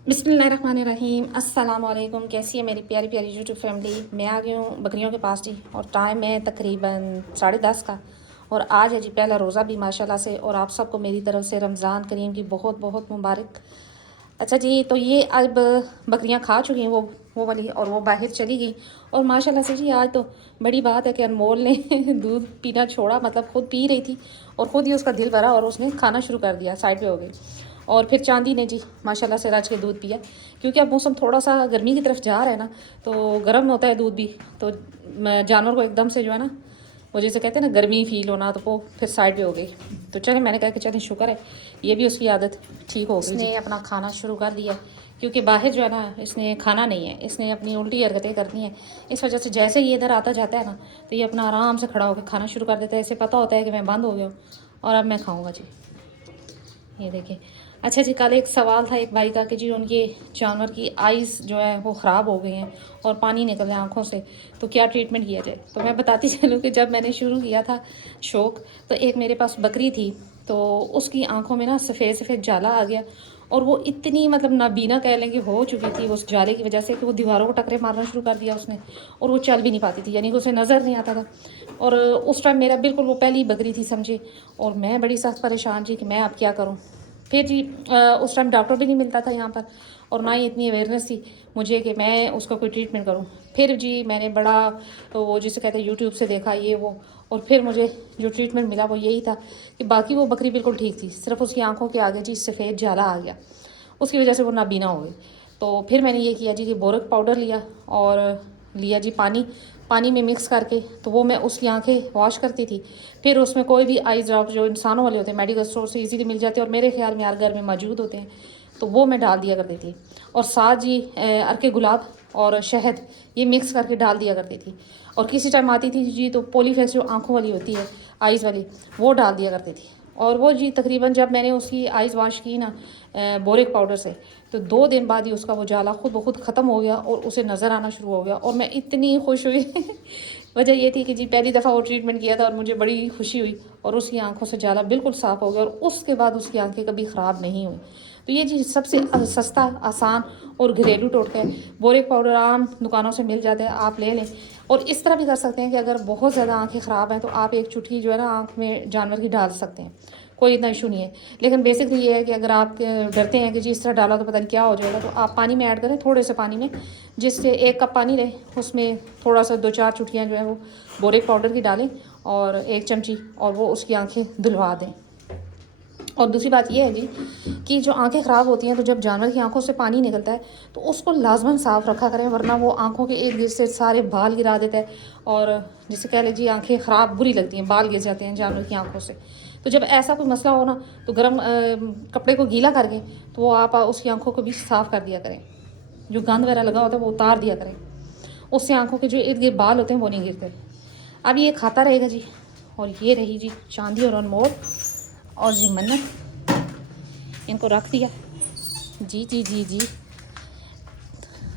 बिस्मिल्लाहिर्रहमानिर्रहीम। अस्सलाम वालेकुम। कैसी है मेरी प्यारी प्यारी यूट्यूब फैमिली। मैं आ गई हूँ बकरियों के पास जी, और टाइम है तकरीबन 10:30 का, और आज है जी पहला रोज़ा भी माशाल्लाह से, और आप सबको मेरी तरफ से रमज़ान करीम की बहुत बहुत मुबारक। अच्छा जी, तो ये अब बकरियां खा चुकी हैं वो वाली, और वो बाहर चली गई। और माशाल्लाह से जी आज तो बड़ी बात है कि अनमोल ने दूध पीना छोड़ा, मतलब खुद पी रही थी और ख़ुद ही उसका दिल भरा और उसने खाना शुरू कर दिया, साइड पे हो गई। और फिर चांदी ने जी माशाल्लाह से रज के दूध पिया, क्योंकि अब मौसम थोड़ा सा गर्मी की तरफ जा रहा है ना, तो गर्म होता है दूध भी, तो जानवर को एकदम से जो है ना, वो जैसे कहते हैं ना गर्मी फील होना, तो वो फिर साइड पे हो गई। तो चले, मैंने कहा कि चलें शुक्र है ये भी उसकी आदत ठीक हो गई। इसने अपना खाना शुरू कर दिया, क्योंकि बाहर जो है ना इसने खाना नहीं है, इसने अपनी उल्टी हरकतें करनी है। इस वजह से जैसे ये इधर आता जाता है ना, तो ये अपना आराम से खड़ा होकर खाना शुरू कर देता है। इसे पता होता है कि मैं बंद हो गया हूँ और अब मैं खाऊँगा जी। ये देखिए। अच्छा जी, कल एक सवाल था एक भाई का कि जी उनके जानवर की आइज़ जो है वो ख़राब हो गई हैं और पानी निकल रहा है आँखों से, तो क्या ट्रीटमेंट किया जाए। तो मैं बताती चलूँ कि जब मैंने शुरू किया था शौक़, तो एक मेरे पास बकरी थी, तो उसकी आँखों में ना सफ़ेद सफ़ेद जाला आ गया, और वो इतनी मतलब नाबीना कह लें कि हो चुकी थी उस जाले की वजह से, कि वो दीवारों को टकरे मारना शुरू कर दिया उसने, और वो चल भी नहीं पाती थी, यानी कि उसे नज़र नहीं आता था। और उस टाइम मेरा बिल्कुल वो पहली बकरी थी समझे, और मैं बड़ी सख्त परेशान थी कि मैं अब क्या करूँ। फिर जी उस टाइम डॉक्टर भी नहीं मिलता था यहाँ पर, और ना ही इतनी अवेयरनेस थी मुझे कि मैं उसका कोई ट्रीटमेंट करूँ। फिर जी मैंने बड़ा वो जिसे कहते हैं यूट्यूब से देखा ये वो, और फिर मुझे जो ट्रीटमेंट मिला वो यही था कि बाकी वो बकरी बिल्कुल ठीक थी, सिर्फ उसकी आंखों के आगे जी सफ़ेद जाला आ गया, उसकी वजह से वो नाबीना हो गई। तो फिर मैंने ये किया जी कि बोरक पाउडर लिया, और लिया जी पानी में मिक्स करके, तो वो मैं उसकी आंखें वॉश करती थी। फिर उसमें कोई भी आई ड्रॉप जो इंसानों वाले होते हैं मेडिकल स्टोर से इजीली मिल जाते हैं, और मेरे ख्याल में हर घर में मौजूद होते हैं, तो वो मैं डाल दिया करती थी। और साथ जी अर्के गुलाब और शहद ये मिक्स करके डाल दिया करती थी। और किसी टाइम आती थी जी तो पॉलीफेक्स जो आंखों वाली होती है आइज़ वाली, वो डाल दिया करती थी। और वो जी तकरीबन जब मैंने उसकी आइज़ वॉश की ना बोरिक पाउडर से, तो 2 दिन बाद ही उसका वो जाला खुद ब खुद ख़त्म हो गया और उसे नज़र आना शुरू हो गया, और मैं इतनी खुश हुई वजह ये थी कि जी पहली दफ़ा वो ट्रीटमेंट किया था और मुझे बड़ी खुशी हुई, और उसकी आंखों से जाला बिल्कुल साफ़ हो गया, और उसके बाद उसकी आंखें कभी ख़राब नहीं हुई। तो ये जी सबसे सस्ता, आसान और घरेलू टोटका है। बोरिक पाउडर आम दुकानों से मिल जाता है, आप ले लें। और इस तरह भी कर सकते हैं कि अगर बहुत ज़्यादा आंखें ख़राब हैं तो आप एक चुटकी जो है ना आँख में जानवर की डाल सकते हैं, कोई इतना इशू नहीं है। लेकिन बेसिकली ये है कि अगर आप डरते हैं कि जी इस तरह डाला तो पता नहीं क्या हो जाएगा, तो आप पानी में ऐड करें, थोड़े से पानी में, जिससे 1 कप पानी लें, उसमें थोड़ा सा 2-4 चुटकियाँ जो है वो बोरिक पाउडर की डालें, और 1 चमची, और वो उसकी आंखें धुलवा दें। और दूसरी बात ये है जी कि जो आंखें ख़राब होती हैं, तो जब जानवर की आंखों से पानी निकलता है तो उसको लाजमन साफ़ रखा करें, वरना वो आंखों के इर्द गिर्द से सारे बाल गिरा देता है, और जिसे कह लीजिए आंखें ख़राब बुरी लगती हैं, बाल गिर जाते हैं जानवर की आंखों से। तो जब ऐसा कोई मसला हो ना, तो गर्म कपड़े को गीला करके तो वो आप उसकी आंखों को भी साफ़ कर दिया करें, जो गंद वगैरह लगा होता है वो उतार दिया करें, उससे आंखों के जो इर्द गिर्द बाल होते हैं वो नहीं गिरते। अब ये खाता रहेगा जी। और ये रही जी चांदी और अनमोल और जी मन्नत, इनको रख दिया जी जी जी जी।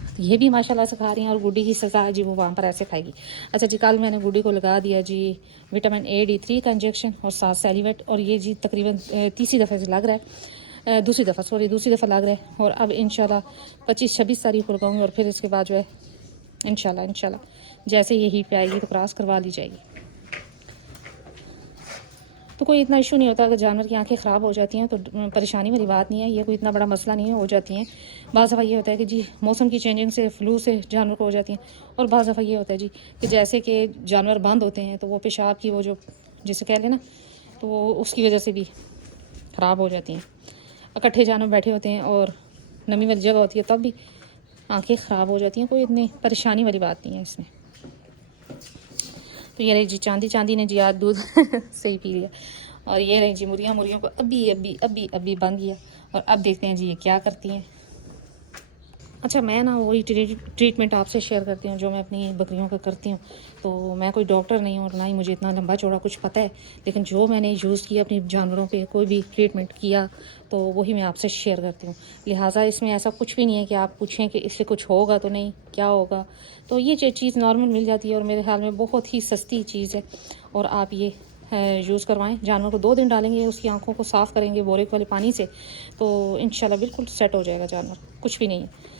तो ये भी माशाल्लाह से खा रही हैं, और गुड्डी की सजा जी वो वहाँ पर ऐसे खाएगी। अच्छा जी, कल मैंने गुड्डी को लगा दिया जी विटामिन A D3 का इंजेक्शन, और साथ सेलिवेट, और ये जी तकरीबन तीसरी दफ़े से लग रहा है, दूसरी दफ़ा लग रहा है। और अब इंशाल्लाह 25-26 तारीख को लगाऊंगी, और फिर इसके बाद जो है इंशाल्लाह जैसे ये हीट पे आएगी तो क्रॉस करवा ली जाएगी। तो कोई इतना इशू नहीं होता। अगर जानवर की आंखें ख़राब हो जाती हैं तो परेशानी वाली बात नहीं है, ये कोई इतना बड़ा मसला नहीं है, हो जाती हैं। बाज़ दफ़ा ये होता है कि जी मौसम की चेंजिंग से फ्लू से जानवर को हो जाती हैं, और बाज़ दफ़ा ये होता है जी कि जैसे कि जानवर बंद होते हैं तो वो पेशाब की वो जो जिसे कह लें ना, तो वो उसकी वजह से भी ख़राब हो जाती हैं। इकट्ठे जानवर बैठे होते हैं और नमी वाली जगह होती है, तब भी आँखें ख़राब हो जाती हैं। कोई इतनी परेशानी वाली बात नहीं है इसमें। तो ये रही जी चांदी ने जी आज दूध सही पी लिया, और ये रही जी मुर्गियों को अभी बंद किया, और अब देखते हैं जी ये क्या करती हैं। अच्छा, मैं ना वही ट्रीटमेंट आपसे शेयर करती हूँ जो मैं अपनी बकरियों का करती हूँ। तो मैं कोई डॉक्टर नहीं हूँ, और ना ही मुझे इतना लंबा चौड़ा कुछ पता है, लेकिन जो मैंने यूज़ किया अपने जानवरों पे, कोई भी ट्रीटमेंट किया, तो वही मैं आपसे शेयर करती हूँ। लिहाजा इसमें ऐसा कुछ भी नहीं है कि आप पूछें कि इससे कुछ होगा तो नहीं, क्या होगा। तो ये चीज़ नॉर्मल मिल जाती है, और मेरे ख्याल में बहुत ही सस्ती चीज़ है, और आप ये یوز کروائیں. جانور کو 2 دن ڈالیں گے, اس کی آنکھوں کو صاف کریں گے بوریک والے پانی سے, تو انشاءاللہ بالکل سیٹ ہو جائے گا جانور, کچھ بھی نہیں ہے.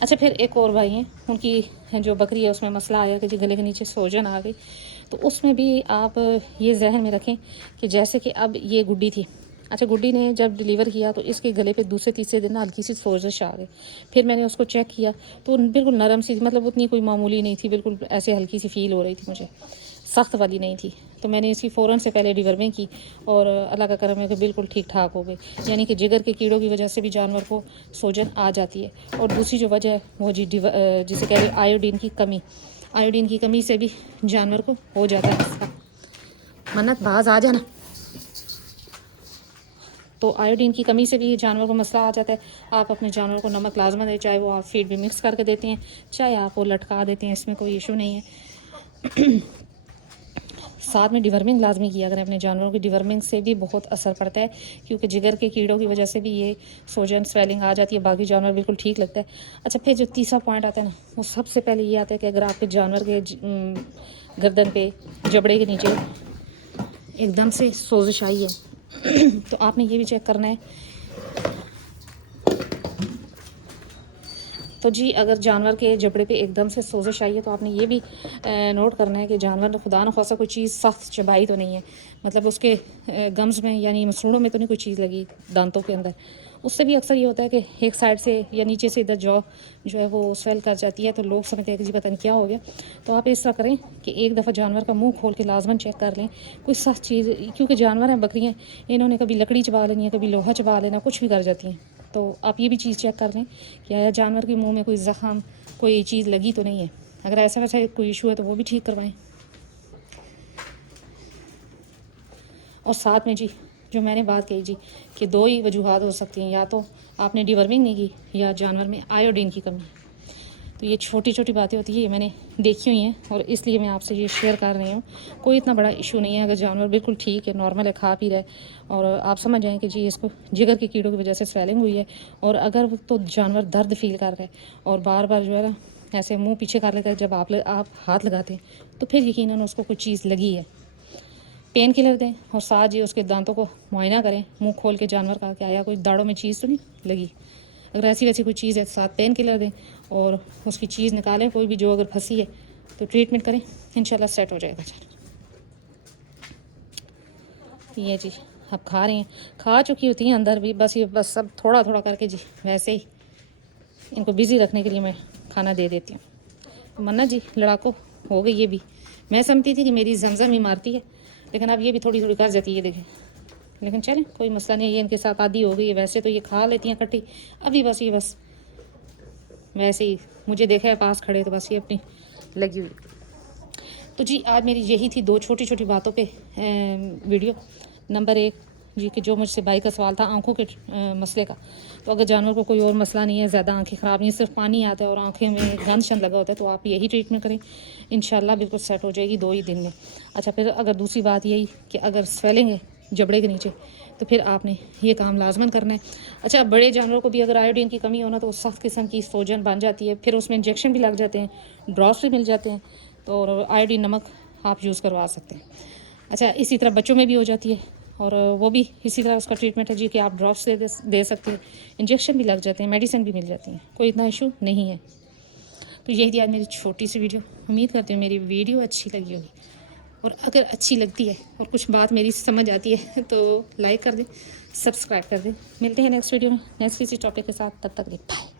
اچھا پھر ایک اور بھائی ہیں, ان کی جو بکری ہے اس میں مسئلہ آیا کہ جی گلے کے نیچے سوجن آ گئی. تو اس میں بھی آپ یہ ذہن میں رکھیں کہ جیسے کہ اب یہ گڈی تھی, اچھا گڈی نے جب ڈیلیور کیا تو اس کے گلے پہ دوسرے تیسرے دن ہلکی سی سوزش آ گئی. پھر میں نے اس کو چیک کیا تو بالکل نرم سی, مطلب اتنی کوئی معمولی نہیں تھی, بالکل ایسے ہلکی سی فیل ہو رہی تھی مجھے, سخت والی نہیں تھی. تو میں نے اس کی فوراً سے پہلے ڈیورمنگ کی اور اللہ کا کرم ہے کہ بالکل ٹھیک ٹھاک ہو گئی. یعنی کہ جگر کے کیڑوں کی وجہ سے بھی جانور کو سوجن آ جاتی ہے. اور دوسری جو وجہ ہے وہ جسے کہہ رہے آیوڈین کی کمی, آیوڈین کی کمی سے بھی جانور کو ہو جاتا ہے. منت باز آ جانا. تو آیوڈین کی کمی سے بھی جانور کو مسئلہ آ جاتا ہے. آپ اپنے جانور کو نمک لازمت ہے, چاہے وہ آپ فیڈ بھی مکس کر کے دیتے ہیں, چاہے آپ وہ لٹکا دیتے ہیں, اس میں کوئی ایشو نہیں ہے. ساتھ میں ڈیورمنگ لازمی کیا کریں اپنے جانوروں کی. ڈیورمنگ سے بھی بہت اثر پڑتا ہے, کیونکہ جگر کے کیڑوں کی وجہ سے بھی یہ سوجن سویلنگ آ جاتی ہے. باقی جانور بالکل ٹھیک لگتا ہے. اچھا پھر جو تیسرا پوائنٹ آتا ہے نا, وہ سب سے پہلے یہ آتا ہے کہ اگر آپ کے جانور کے گردن پہ, جبڑے کے نیچے ایک دم سے سوزش آئی ہے تو آپ نے یہ بھی چیک کرنا ہے. تو جی اگر جانور کے جبڑے پہ ایک دم سے سوزش آئی ہے تو آپ نے یہ بھی نوٹ کرنا ہے کہ جانور نے خدا نخواستہ کوئی چیز سخت چبائی تو نہیں ہے, مطلب اس کے گمز میں یعنی مسوڑوں میں تو نہیں کوئی چیز لگی دانتوں کے اندر. اس سے بھی اکثر یہ ہوتا ہے کہ ایک سائڈ سے یا نیچے سے ادھر جو ہے وہ سویل کر جاتی ہے, تو لوگ سمجھتے ہیں کہ جی پتہ نہیں کیا ہو گیا. تو آپ اس طرح کریں کہ ایک دفعہ جانور کا منہ کھول کے لازماً چیک کر لیں کوئی سخت چیز, کیونکہ جانور ہیں بکریاں, انہوں نے کبھی لکڑی چبا لینی ہے, کبھی لوہا چبا لینا, کچھ بھی کر جاتی ہیں. تو آپ یہ بھی چیز چیک کر لیں کہ آیا جانور کے منہ میں کوئی زخم, کوئی چیز لگی تو نہیں ہے. اگر ایسا ویسا کوئی ایشو ہے تو وہ بھی ٹھیک کروائیں. اور ساتھ میں جی جو میں نے بات کہی جی کہ 2 ہی وجوہات ہو سکتی ہیں, یا تو آپ نے ڈیورمنگ نہیں کی یا جانور میں آیوڈین کی کمی. تو یہ چھوٹی چھوٹی باتیں ہوتی ہیں, یہ میں نے دیکھی ہوئی ہیں اور اس لیے میں آپ سے یہ شیئر کر رہی ہوں. کوئی اتنا بڑا ایشو نہیں ہے. اگر جانور بالکل ٹھیک ہے, نارمل ہے, کھا پی رہا ہے, اور آپ سمجھ جائیں کہ جی اس کو جگر کے کیڑوں کی وجہ سے سویلنگ ہوئی ہے, اور اگر تو جانور درد فیل کر رہا ہے اور بار بار جو ہے نا ایسے منہ پیچھے کر لیتا ہے جب آپ ہاتھ لگاتے ہیں, تو پھر یقیناً اس کو کوئی چیز لگی ہے. پین کلر دیں اور ساتھ جی اس کے دانتوں کو معائنہ کریں, منہ کھول کے جانور کا کہ آیا کوئی داڑوں میں چیز تو نہیں لگی. اگر ایسی ویسی کوئی چیز ہے تو ساتھ پین کلر دیں اور اس کی چیز نکالیں, کوئی بھی جو اگر پھنسی ہے تو ٹریٹمنٹ کریں, انشاءاللہ سیٹ ہو جائے گا. یہ جی اب کھا رہے ہیں, کھا چکی ہوتی ہیں اندر بھی, بس یہ بس سب تھوڑا تھوڑا کر کے جی ویسے ہی ان کو بزی رکھنے کے لیے میں کھانا دے دیتی ہوں. منت جی لڑاکو ہو گئی یہ بھی. میں سمجھتی تھی کہ میری زمزم ہی مارتی ہے, لیکن اب یہ بھی تھوڑی تھوڑی کر جاتی ہے دیکھیں. لیکن چلیں کوئی مسئلہ نہیں ہے, یہ ان کے ساتھ عادی ہو گئی ہے. ویسے تو یہ کھا لیتی ہیں کٹی, ابھی بس یہ بس ویسے ہی مجھے دیکھا ہے پاس کھڑے تو بس یہ اپنی لگی ہوئی. تو جی آج میری یہی تھی 2 چھوٹی چھوٹی باتوں پہ ویڈیو. نمبر 1 جی کہ جو مجھ سے بھائی کا سوال تھا آنکھوں کے مسئلے کا, تو اگر جانور کو کوئی اور مسئلہ نہیں ہے, زیادہ آنکھیں خراب نہیں, صرف پانی آتا ہے اور آنکھیں میں گند شند لگا ہوتا ہے, تو آپ یہی ٹریٹمنٹ کریں, انشاءاللہ بالکل سیٹ ہو جائے گی 2 ہی دن میں. اچھا پھر اگر دوسری بات یہی کہ اگر سویلنگ ہے جبڑے کے نیچے, تو پھر آپ نے یہ کام لازماً کرنا ہے. اچھا بڑے جانوروں کو بھی اگر آیوڈین کی کمی ہونا تو سخت قسم کی سوجن بن جاتی ہے, پھر اس میں انجیکشن بھی لگ جاتے ہیں, ڈراپس بھی مل جاتے ہیں, تو آیوڈین نمک آپ یوز کروا سکتے ہیں. اچھا اسی طرح بچوں میں بھی ہو جاتی ہے, اور وہ بھی اسی طرح اس کا ٹریٹمنٹ ہے جی کہ آپ ڈراپس دے سکتے ہیں, انجیکشن بھی لگ جاتے ہیں, میڈیسن بھی مل جاتی ہیں, کوئی اتنا ایشو نہیں ہے. تو یہی تھی آج میری چھوٹی سی ویڈیو. امید کرتی ہوں میری ویڈیو اچھی لگی ہوگی, اور اگر اچھی لگتی ہے اور کچھ بات میری سمجھ آتی ہے تو لائک کر دیں, سبسکرائب کر دیں. ملتے ہیں نیکسٹ ویڈیو میں نیکسٹ کسی ٹاپک کے ساتھ, تب تک بائے.